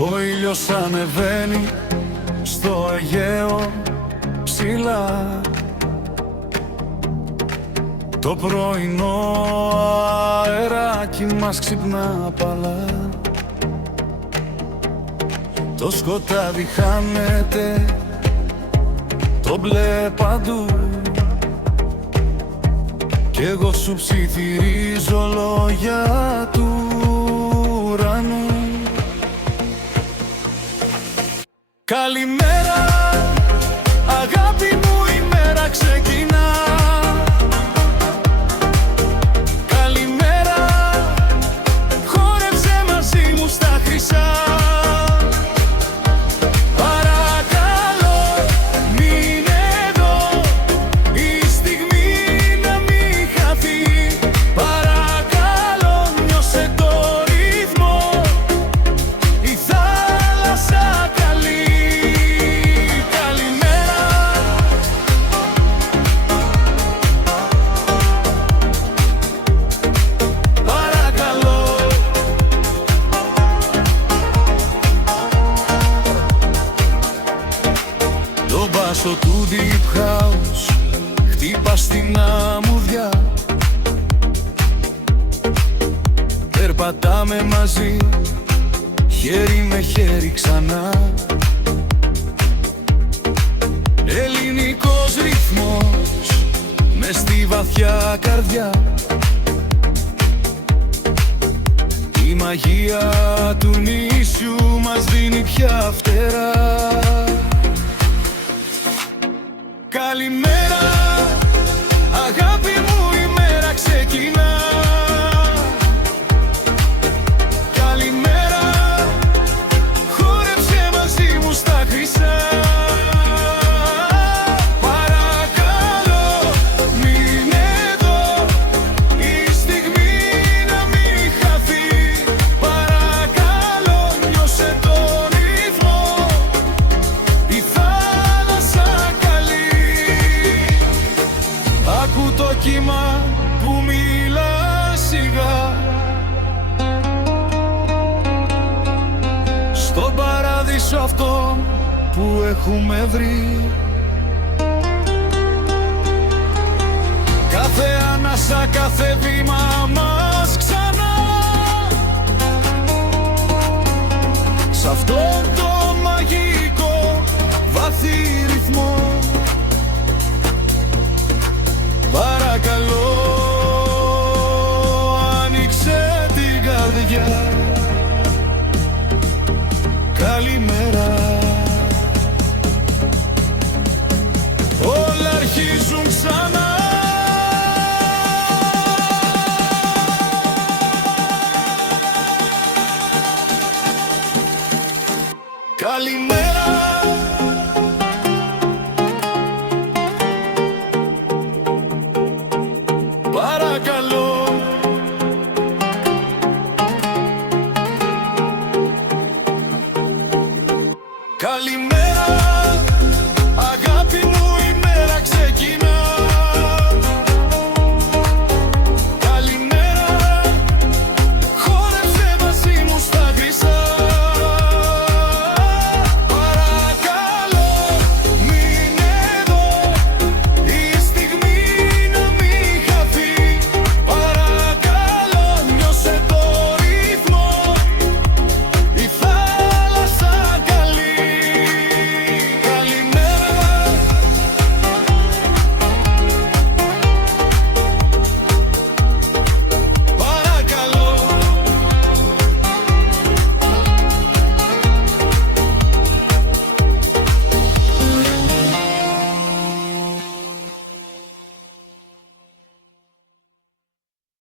Ο ήλιος ανεβαίνει στο Αιγαίο ψηλά. Το πρωινό αεράκι μας ξυπνά απαλά. Το σκοτάδι χάνεται, το μπλε παντού, κι εγώ σου ψιθυρίζω λόγια του ουρανού. Καλημέρα, αγάπη μου, η μέρα ξεκινά. Καλημέρα, χόρεψε μαζί μου στα χρυσά. Παρακαλώ, μείνε εδώ, η στιγμή να μην χαθεί. Παρακαλώ, νιώσε το ρυθμό, η θάλασσα καλή. Το μπάσο του deep house χτύπα στην αμμουδιά. Περπατάμε μαζί, χέρι με χέρι ξανά. Ελληνικός ρυθμός μες στη βαθιά καρδιά. Η μαγεία του νησιού μας δίνει πια φτερά. Καλημέρα, αγάπη μου, η μέρα ξεκινά. Καλημέρα, χόρεψε μαζί μου στα χρυσά. Παρακαλώ, μείνε εδώ, η στιγμή να μην χαθεί. Παρακαλώ, νιώσε το ρυθμό, η θάλασσα καλή. Άκου το κύμα που μιλά σιγά. Στον παράδεισο αυτό που έχουμε βρει. Κάθε ανάσα, κάθε βήμα μας ξανά. Σ' αυτό το μαγικό βαθύ ρυθμό. Παρακαλώ, άνοιξε την καρδιά. Καλημέρα, όλα αρχίζουν ξανά. Καλημέρα, παρακαλώ. Καλημέρα.